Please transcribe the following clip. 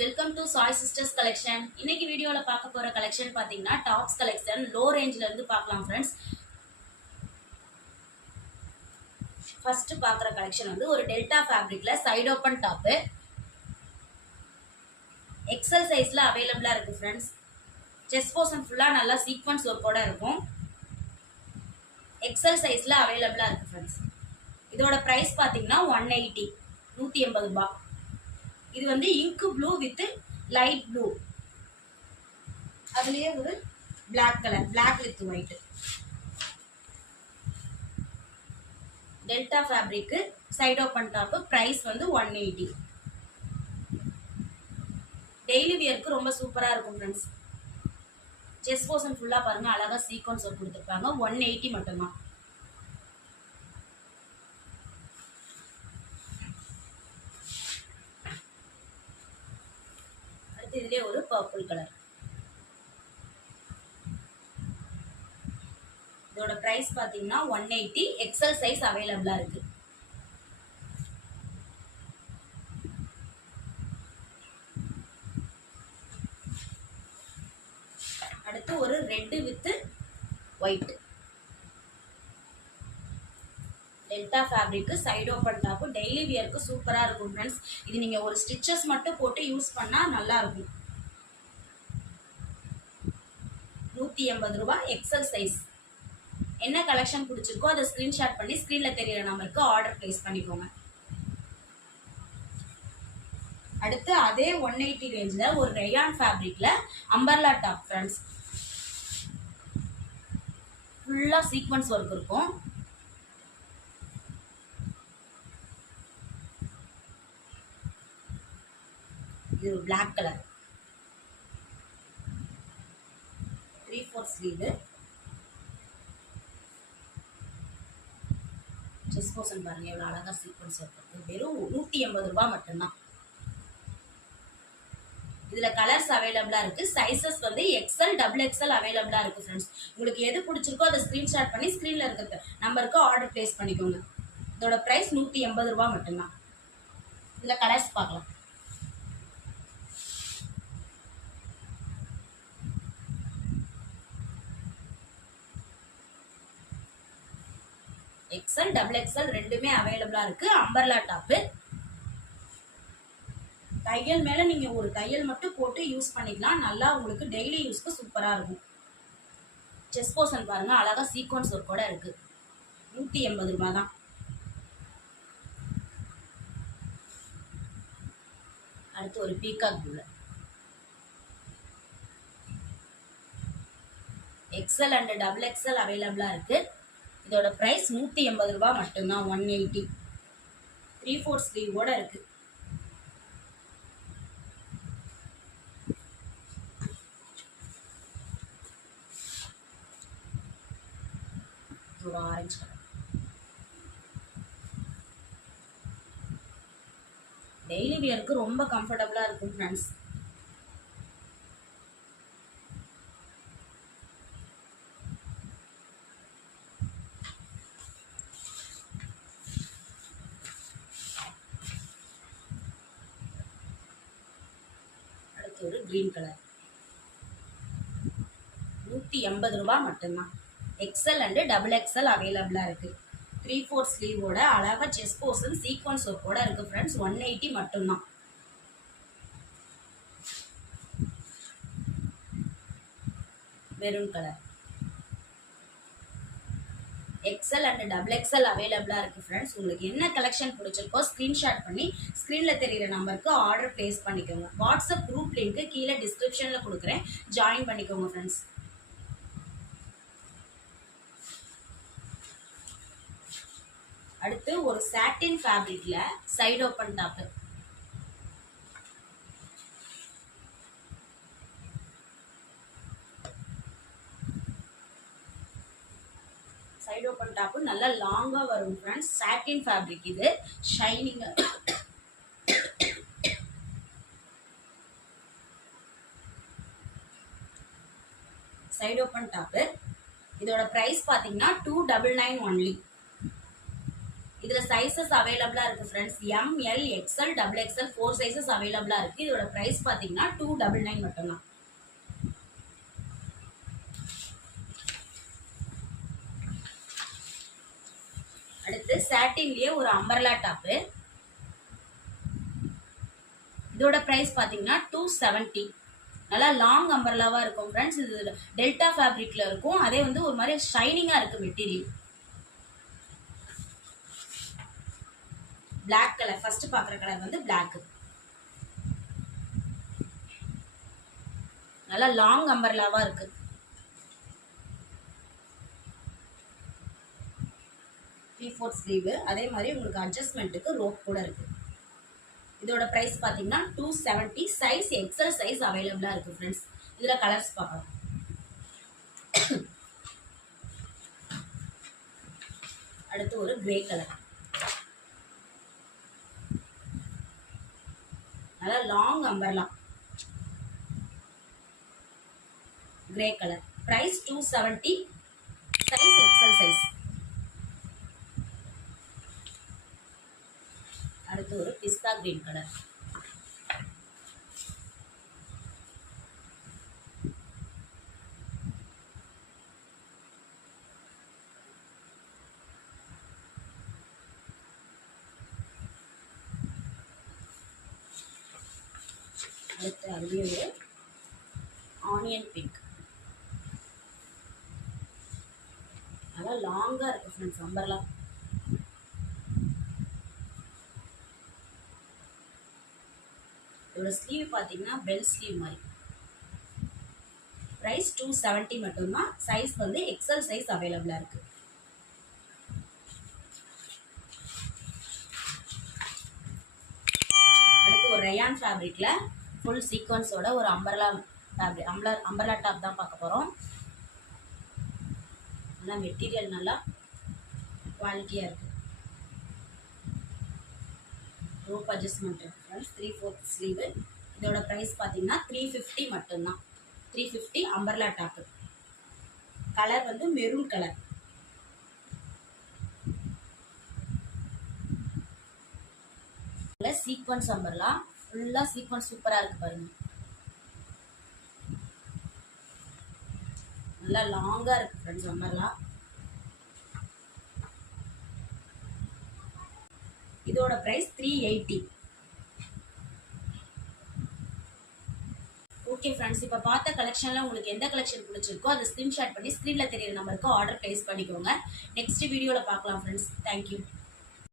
Welcome to Sai sisters collection. இன்னைக்கு வீடியோல பார்க்க போற கலெக்ஷன் பாத்தீங்கன்னா டாப்ஸ் கலெக்ஷன் லோ ரேஞ்ச்ல இருந்து பார்க்கலாம் ஃப்ரெண்ட்ஸ். ஃபர்ஸ்ட் பார்க்குற கலெக்ஷன் வந்து ஒரு டெல்டா ஃபேப்ரிக்ல சைடு ஓப்பன் டாப் எக்ஸல் சைஸ்ல அவைலபிளா இருக்கு ஃப்ரெண்ட்ஸ். செஸ்ட் போர்ஷன் ஃபுல்லா நல்லா சீக்வன்ஸ் ஒர்க்கோட இருக்கும். எக்ஸல் சைஸ்ல அவைலபிளா இருக்கு ஃப்ரெண்ட்ஸ். இதோட பிரைஸ் பாத்தீங்கன்னா 180 180 ரூபாய். இது வந்து ink blue with light blue, அதுலயே ஒரு black colour, black with white. Delta fabric side open top, price வந்து 180. டெய்லி வியருக்கு ரொம்ப சூப்பரா இருக்கும் ஃப்ரெண்ட்ஸ். செஸ்ட் போர்ஷன் ஃபுல்லா பாருங்க, அழகா சீக்வன்ஸ் ஒர்க் கொடுத்துருப்பாங்க. 180 மட்டும்தான். இதுலயே ஒரு பர்பிள் கலர். இதோட பிரைஸ் பாத்தீங்கன்னா 180. எக்ஸல் சைஸ் அவைலபிளா இருக்கு. அடுத்து ஒரு red with white delta fabric side open top, daily வியருக்கு சூப்பரா இருக்கும் ஃப்ரெண்ட்ஸ். இது நீங்க ஒரு ஸ்டிச்சஸ் மட்டும் போட்டு யூஸ் பண்ணா நல்லா இருக்கும். 180 ரூபாய், எக்ஸல் சைஸ். என்ன கலெக்ஷன் பிடிச்சிருக்கோ அதை ஸ்கிரீன்ஷாட் பண்ணி ஸ்கிரீன்ல தெரியற நம்பருக்கு ஆர்டர் பிளேஸ் பண்ணிக்கோங்க. அடுத்து அதே 180 ரேஞ்ச்ல ஒரு ரயான் ஃபேப்ரிக்ல அம்பர்லா டாப் ஃப்ரெண்ட்ஸ். ஃபுல்லா சீக்வன்ஸ் ஒர்க் இருக்கும். இது ஒரு black colour, 3/4 sleeve. Chest portion பாருங்க எவ்வளவு அழகா சீக்வன்ஸ் இருக்கு. வெறும் 180 ரூபாய் மட்டும்தான். இதுல கலர்ஸ் அவைலபிளா இருக்கு. சைசஸ் வந்து எக்ஸ்எல், டபுள் எக்ஸ்எல் அவைலபிளா இருக்கு ஃப்ரெண்ட்ஸ். உங்களுக்கு எது பிடிச்சிருக்கோ அதை ஸ்கிரீன்ஷாட் பண்ணி ஸ்கிரீன்ல இருக்கிற நம்பருக்கு ஆர்டர் பிளேஸ் பண்ணிக்கோங்க. இதோட பிரைஸ் 180 ரூபாய் மட்டும்தான். இதுல கலர்ஸ் பார்க்கலாம். எக்ஸ்எல், டபுள் எக்ஸ்எல் ரெண்டுமே அவைலபிளா இருக்கு. Umbrella top. தையல் மேல நீங்க ஒரு தையல் மட்டும் போட்டு யூஸ் பண்ணிக்கலாம். நல்லா உங்களுக்கு டெய்லி யூஸ்க்கு சூப்பரா இருக்கும். செஸ்ட் போர்ஷன் பாருங்க, அழகா சீக்வன்ஸ் ஒர்க்கோட இருக்கு. 180 ரூபாய் தான். அடுத்து ஒரு peacock blue, XL and double XL அவைலபிளா இருக்கு. இதோட பிரைஸ் 180 ரூபாய் மட்டும்தான். 180. 3/4 ஸ்லீவோட இருக்கு. Orange colour. டெய்லி வியருக்கு ரொம்ப கம்ஃபர்டபுளா இருக்கும் ஃப்ரெண்ட்ஸ். ஒரு கிரீன் கலர், 180 ரூபாய் மட்டும்தான். எக்ஸ்எல் அண்ட் டபுள் எக்ஸ்எல் அவைலபிளா இருக்கு. 3/4 ஸ்லீவோட அழகா செஸ்ட் போர்ஷன் சீக்வன்ஸ் ஒர்க்கோட இருக்கு ஃப்ரெண்ட்ஸ். 180 மட்டும்தான். Maroon colour, XL and double XL அவைலபிளா இருக்கு ஃப்ரெண்ட்ஸ். உங்களுக்கு என்ன கலெக்ஷன் பிடிச்சிருக்கோ ஸ்கிரீன்ஷாட் பண்ணி ஸ்கிரீன்ல தெரியுற நம்பருக்கு ஆர்டர் பிளேஸ் பண்ணிக்கோங்க. வாட்ஸ்அப் குரூப் லிங்க் கீழே டிஸ்கிரிப்ஷன்ல கொடுக்குறேன், ஜாயின் பண்ணிக்கோங்க ஃப்ரெண்ட்ஸ். அடுத்து ஒரு சாட்டின் ஃபேப்ரிக்ல side open top. Side open top நல்லா லாங்கா வரும் ஃப்ரெண்ட்ஸ். சாட்டின் ஃபேப்ரிக், இது ஷைனிங். Side open top. இதோட பிரைஸ் பாத்தீங்கன்னா 299 ஒன்லி. இதுல சைஸஸ் அவைலபிளா இருக்கு friends. M, L, XL, double XL 4 sizes அவைலபிளா இருக்கு. இதோட பிரைஸ் பாத்தீங்கன்னா 299 மட்டும்தான். அடுத்து சாட்டின்லயே ஒரு அம்பர்லா டாப்பு. இதோட பிரைஸ் பாத்தீங்கன்னா 270. நல்லா லாங் அம்பர்லாவா இருக்கும் ஃப்ரெண்ட்ஸ். இது டெல்டா ஃபேப்ரிக்ல இருக்கும். அதே வந்து ஒரு மாதிரி ஷைனிங்கா இருக்கு மெட்டீரியல். பிளாக் கலர் ஃபர்ஸ்ட் பாக்குற கலர் வந்து பிளாக். நல்லா லாங் அம்பர்லாவா இருக்கு. த்ரீ-4 ஸ்லீவ். அதே மாதிரி உங்களுக்கு அட்ஜஸ்ட்மெண்ட்டுக்கு ரோப் கூட இருக்கு. இதோட பிரைஸ் பாத்தீங்கன்னா 270. சைஸ் எக்ஸல் சைஸ் அவைலபிளா இருக்கு ஃப்ரெண்ட்ஸ். இதுல கலர்ஸ் பார்க்கலாம். அடுத்து ஒரு கிரே கலர். நல்லா long umbrella grey colour. Price 270. Size XL size. அடுத்து ஒரு பிஸ்தா கிரீன் கலர். அடுத்து அதுவே ஒரு ஆனியன் பிங்க். நல்லா லாங்கா இருக்கு ஃப்ரெண்ட்ஸ் அம்பர்லா. இதோட ஸ்லீவ் பாத்தீங்கன்னா பெல் ஸ்லீவ் மாதிரி. பிரைஸ் 270 மட்டும்தான். சைஸ் வந்து எக்ஸல் சைஸ் அவைலபிளா இருக்கு. அடுத்து ஒரு ரயான் ஃபேப்ரிக்ல ஃபுல் சீக்வன்ஸோட ஒரு அம்பர்லா ஃபேப்ரிக் அம்பர்லா டாப் தான் பார்க்க போறோம். நல்லா மெட்டீரியல் நல்லா குவாலிட்டியா இருக்கு. ரோப் அட்ஜஸ்ட்மெண்ட் இருக்கு ஃப்ரெண்ட்ஸ். 3/4 ஸ்லீவ். இதோட பிரைஸ் பாத்தீங்கன்னா 350 மட்டும்தான். 350 அம்பர்லா டாப். கலர் வந்து மெரூன் கலர். சீக்வன்ஸ் அம்பர்லா ஃபுல்லா சீக்வன்ஸ் சூப்பரா இருக்கு பாருங்க. நல்லா லாங்கா இருக்கு ஃப்ரெண்ட்ஸ் அம்பர்லா. இதோட பிரைஸ் 380. ஓகே ஃப்ரெண்ட்ஸ், இப்போ பார்த்த கலெக்ஷன்ல உங்களுக்கு எந்த கலெக்ஷன் பிடிச்சிருக்கோ அதை ஸ்கிரீன்ஷாட் பண்ணி ஸ்க்ரீன்ல தெரியுற நம்பருக்கு ஆர்டர் பிளேஸ் பண்ணிக்கோங்க. நெக்ஸ்ட் வீடியோல பார்க்கலாம் ஃப்ரெண்ட்ஸ். தேங்க்யூ.